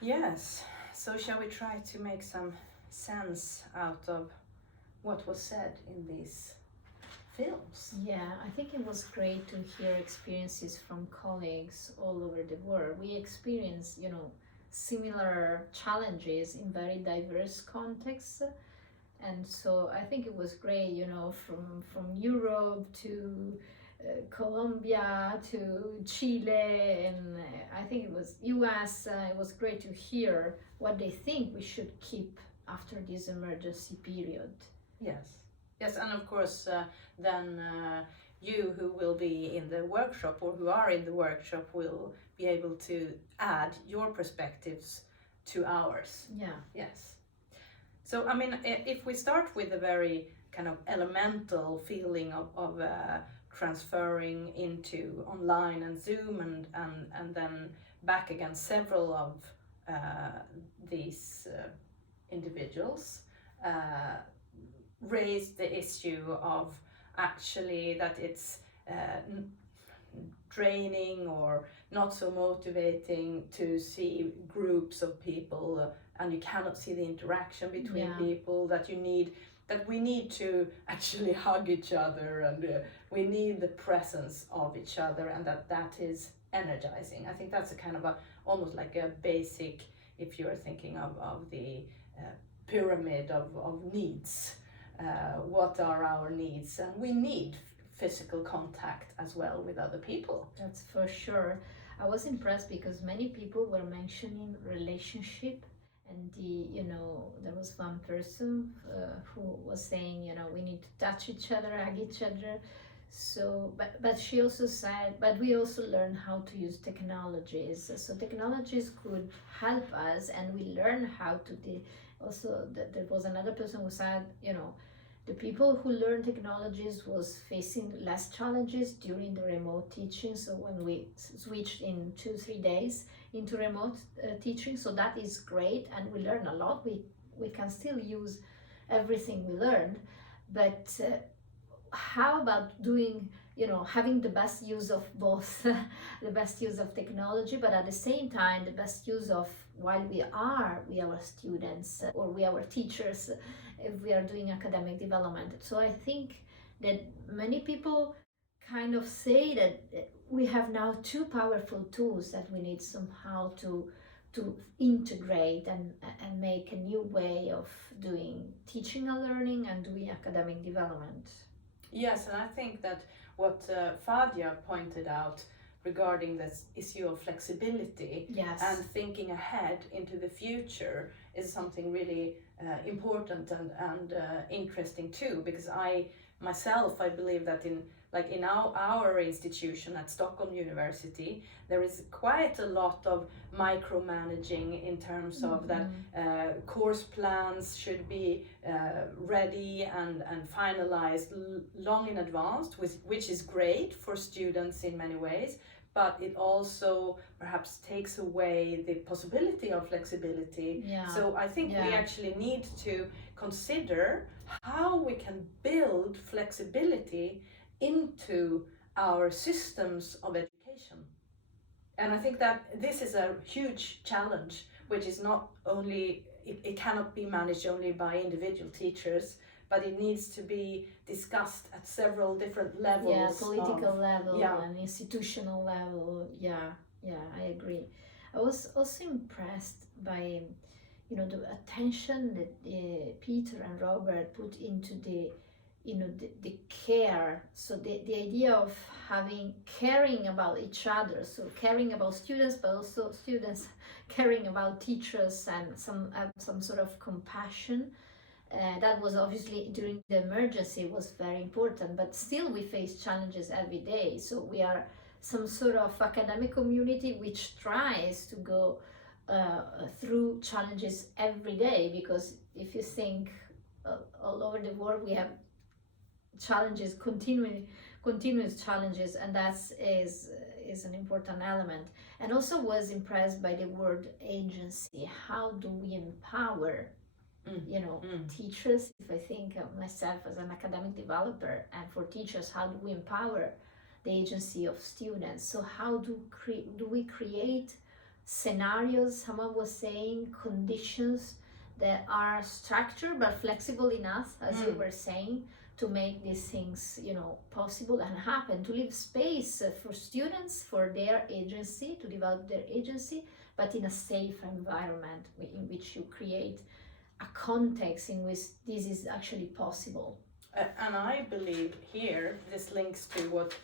Yes, so shall we try to make some sense out of what was said in these films? Yeah, I think it was great to hear experiences from colleagues all over the world. We experience, similar challenges in very diverse contexts. And so I think it was great, from Europe to Colombia to Chile, and I think it was US. It was great to hear what they think we should keep after this emergency period. Yes. Yes, and of course, then you who will be in the workshop or who are in the workshop will be able to add your perspectives to ours. Yeah. Yes. So, I mean, if we start with a very kind of elemental feeling of transferring into online and Zoom and then back again, several of these individuals raised the issue of actually that it's draining or not so motivating to see groups of people and you cannot see the interaction between people, that we need to actually hug each other and we need the presence of each other, and that is energizing. I think that's a kind of almost like a basic, if you're thinking of the pyramid of needs. What are our needs? And we need physical contact as well with other people. That's for sure. I was impressed because many people were mentioning relationship, and there was one person who was saying, we need to touch each other, hug each other. So, but she also said, but we also learn how to use technologies. So technologies could help us, and we learn how to also. There was another person who said, the people who learned technologies was facing less challenges during the remote teaching. So when we switched in 2-3 days into remote teaching, so that is great, and we learn a lot. We can still use everything we learned, but how about doing, having the best use of both, the best use of technology, but at the same time the best use of while we are with our students or with our teachers, if we are doing academic development. So I think that many people kind of say that we have now two powerful tools that we need somehow to integrate and make a new way of doing teaching and learning and doing academic development. Yes, and I think that what Fadia pointed out regarding this issue of flexibility, yes, and thinking ahead into the future is something really important and interesting too, because I believe that in our institution at Stockholm University, there is quite a lot of micromanaging in terms of that course plans should be ready and finalized long in advance, which is great for students in many ways, but it also perhaps takes away the possibility of flexibility. Yeah. So I think we actually need to consider how we can build flexibility into our systems of education. And I think that this is a huge challenge, which is not only, it cannot be managed only by individual teachers, but it needs to be discussed at several different levels. Yeah, political level and institutional level. Yeah, I agree. I was also impressed by, the attention that Peter and Robert put into the care. So the idea of caring about each other, so caring about students, but also students caring about teachers, and some sort of compassion. That was obviously during the emergency was very important, but still we face challenges every day. So we are some sort of academic community which tries to go through challenges every day, because if you think all over the world we have challenges, continuous challenges, and that is an important element. And also was impressed by the word agency. How do we empower teachers? If I think of myself as an academic developer, and for teachers, how do we empower the agency of students? So how do we create scenarios, someone was saying, conditions that are structured but flexible enough, as you were saying, to make these things, possible and happen, to leave space for students, for their agency, to develop their agency, but in a safe environment in which you create a context in which this is actually possible. And I believe here this links to what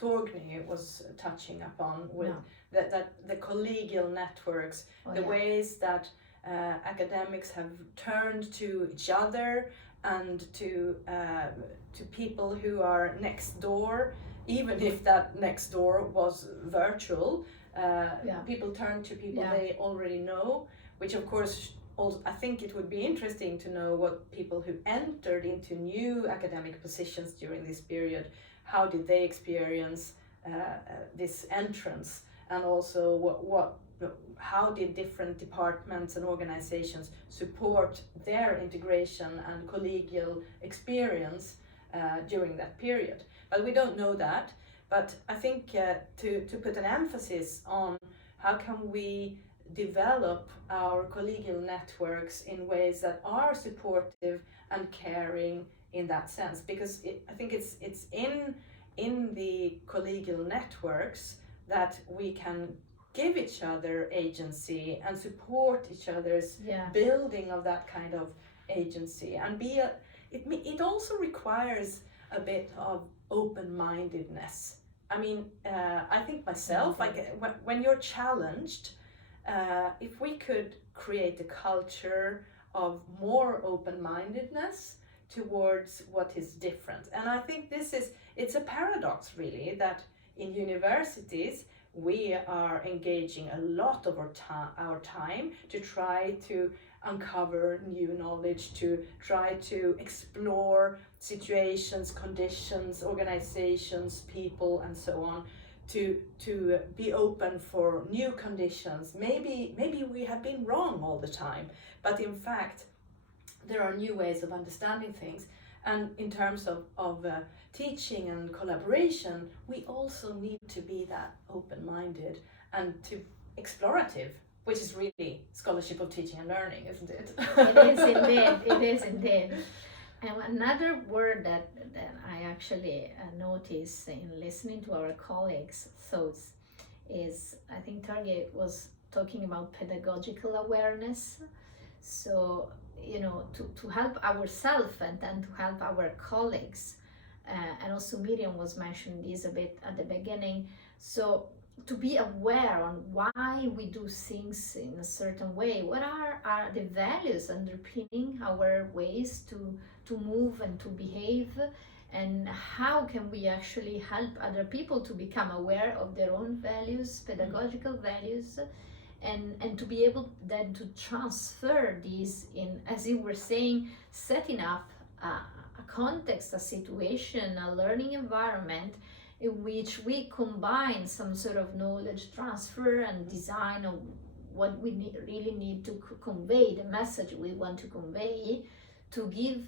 Torgny was touching upon with that the collegial networks, ways that academics have turned to each other and to people who are next door, even if that next door was virtual. People turn to people they already know, which of course also, I think it would be interesting to know what people who entered into new academic positions during this period, how did they experience this entrance, and also how did different departments and organizations support their integration and collegial experience during that period. But we don't know that. But I think to put an emphasis on how can we develop our collegial networks in ways that are supportive and caring in that sense, because I think it's in the collegial networks that we can give each other agency and support each other's building of that kind of agency, and it also requires a bit of open-mindedness. I mean, I think myself, when you're challenged, if we could create a culture of more open-mindedness towards what is different. And I think it's a paradox really, that in universities we are engaging a lot of our time to try to uncover new knowledge, to try to explore situations, conditions, organizations, people, and so on, to be open for new conditions. Maybe we have been wrong all the time, but in fact there are new ways of understanding things. And in terms of teaching and collaboration, we also need to be that open-minded and to explorative, which is really scholarship of teaching and learning, isn't it? It is indeed. And another word that I actually noticed in listening to our colleagues' thoughts is, I think Target was talking about pedagogical awareness. So, to help ourselves and then to help our colleagues. And also Miriam was mentioning this a bit at the beginning. So to be aware on why we do things in a certain way, what are the values underpinning our ways to move and to behave, and how can we actually help other people to become aware of their own values, pedagogical values, and to be able then to transfer these in, as you were saying, setting up a context, a situation, a learning environment in which we combine some sort of knowledge transfer and design of what we really need to convey, the message we want to convey, to give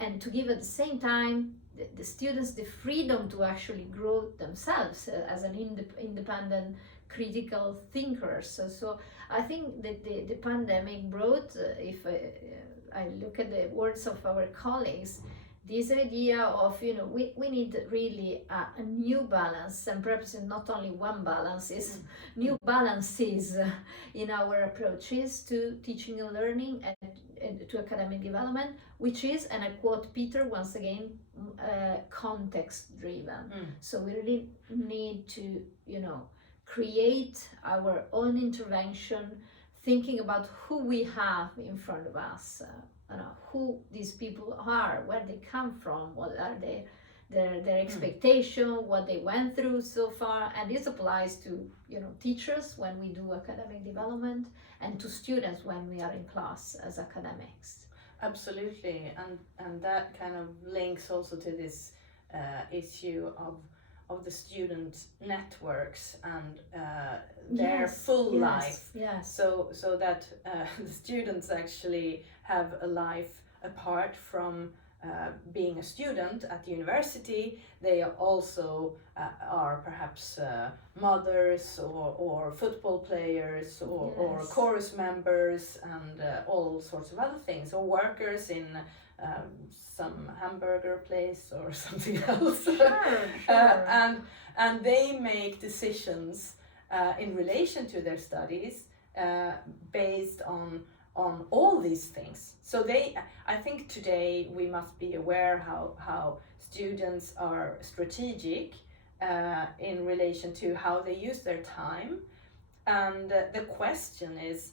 and to give at the same time the students the freedom to actually grow themselves as an independent critical thinkers. So I think that the pandemic brought, if I look at the words of our colleagues, this idea of, we need really a new balance, and perhaps not only one balance, is new balances in our approaches to teaching and learning and to academic development, which is, and I quote Peter once again, context driven. So we really need to, create our own intervention, thinking about who we have in front of us, who these people are, where they come from, what are their expectation, what they went through so far. And this applies to teachers when we do academic development, and to students when we are in class as academics. Absolutely, and that kind of links also to this issue of the student networks and their full life. Yes. So that the students actually have a life apart from being a student at the university, they also are perhaps mothers or football players or Yes. chorus members and all sorts of other things, or workers in some hamburger place or something else. Sure. And they make decisions in relation to their studies based on all these things. So I think today we must be aware how students are strategic in relation to how they use their time, and the question is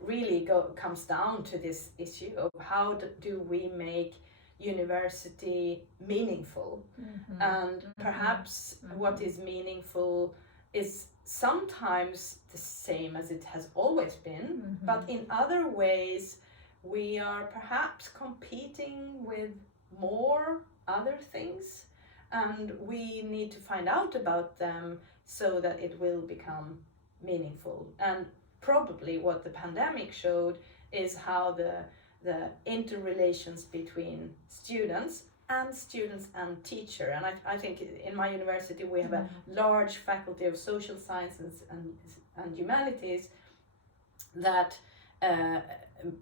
really comes down to this issue of how do we make university meaningful. Mm-hmm. And perhaps what is meaningful is sometimes the same as it has always been, but in other ways we are perhaps competing with more other things, and we need to find out about them so that it will become meaningful. And probably what the pandemic showed is how the interrelations between students and teacher. And I think in my university we have a large faculty of social sciences and humanities that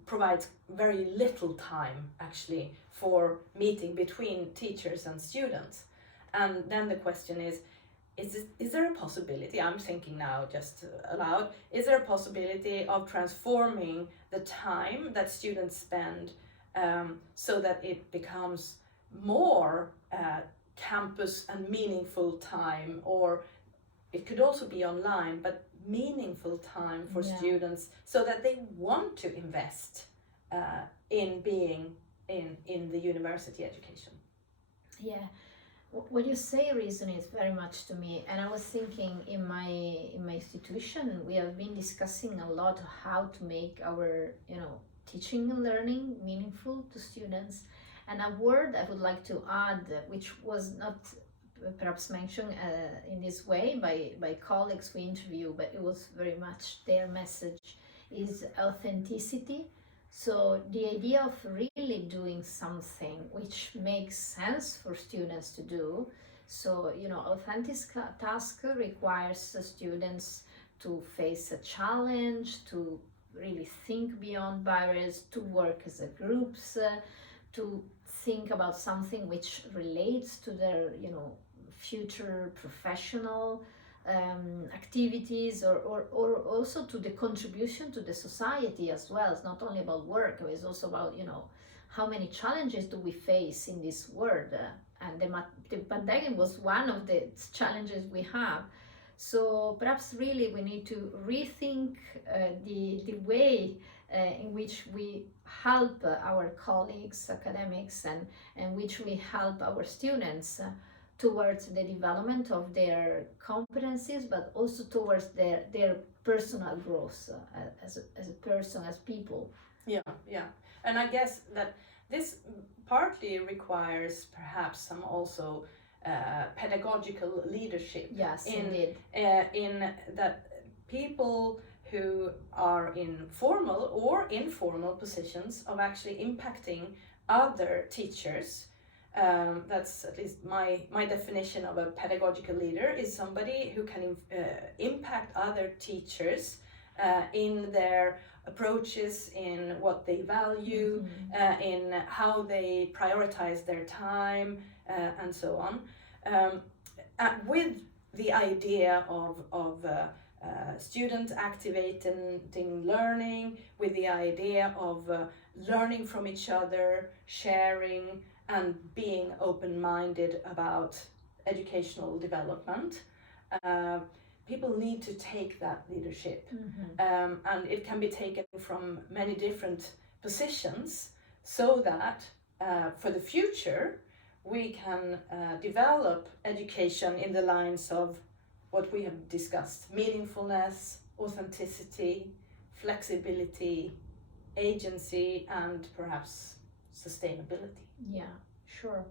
provides very little time actually for meeting between teachers and students. And then the question is there a possibility, I'm thinking now just aloud, is there a possibility of transforming the time that students spend so that it becomes more campus and meaningful time, or it could also be online, but meaningful time for students so that they want to invest in being in the university education? Yeah. What you say resonates very much to me, and I was thinking in my institution we have been discussing a lot how to make our teaching and learning meaningful to students. And a word I would like to add, which was not perhaps mentioned in this way by colleagues we interview, but it was very much their message, is authenticity. So the idea of really doing something which makes sense for students to do. So, authentic task requires the students to face a challenge, to really think beyond barriers, to work as a groups, to think about something which relates to their, future professional activities, or also to the contribution to the society as well. It's not only about work, it's also about how many challenges do we face in this world, and the pandemic was one of the challenges we have. So perhaps really we need to rethink the way in which we help our colleagues, academics, and which we help our students towards the development of their competencies, but also towards their personal growth as a person, as people. Yeah. And I guess that this partly requires perhaps some also pedagogical leadership. Yes, indeed. In that people who are in formal or informal positions of actually impacting other teachers. That's at least my definition of a pedagogical leader, is somebody who can impact other teachers in their approaches, in what they value, in how they prioritize their time, and so on, with the idea of student activating learning, with the idea of learning from each other, sharing, and being open-minded about educational development. People need to take that leadership, and it can be taken from many different positions, so that for the future we can develop education in the lines of what we have discussed: meaningfulness, authenticity, flexibility, agency, and perhaps sustainability. Yeah, sure.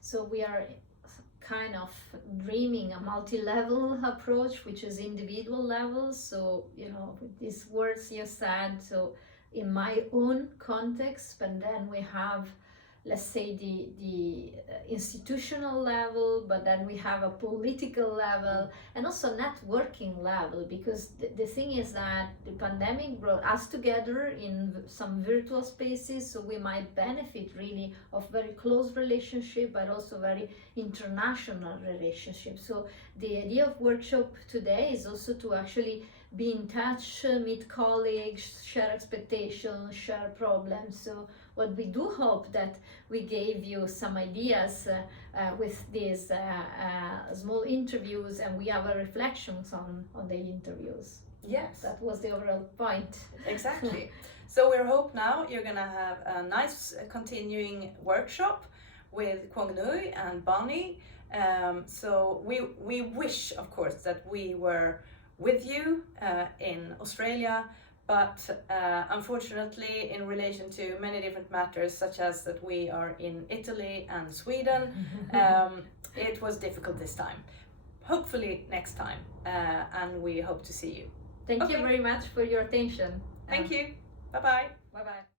So we are kind of dreaming a multi-level approach, which is individual levels. So, with these words you said, so in my own context, but then we have let's say the institutional level, but then we have a political level and also networking level, because the thing is that the pandemic brought us together in some virtual spaces, so we might benefit really of very close relationship, but also very international relationship. So the idea of workshop today is also to actually be in touch, meet colleagues, share expectations, share problems. So what we do hope that we gave you some ideas with these small interviews, and we have a reflections on the interviews. Yes. That was the overall point. Exactly. So we hope now you're gonna have a nice continuing workshop with Kwong Nui and Bonnie. So we wish, of course, that we were with you in Australia, but unfortunately, in relation to many different matters, such as that we are in Italy and Sweden, it was difficult this time. Hopefully next time, and we hope to see you. Thank you very much for your attention. Thank you. Bye-bye. Bye-bye.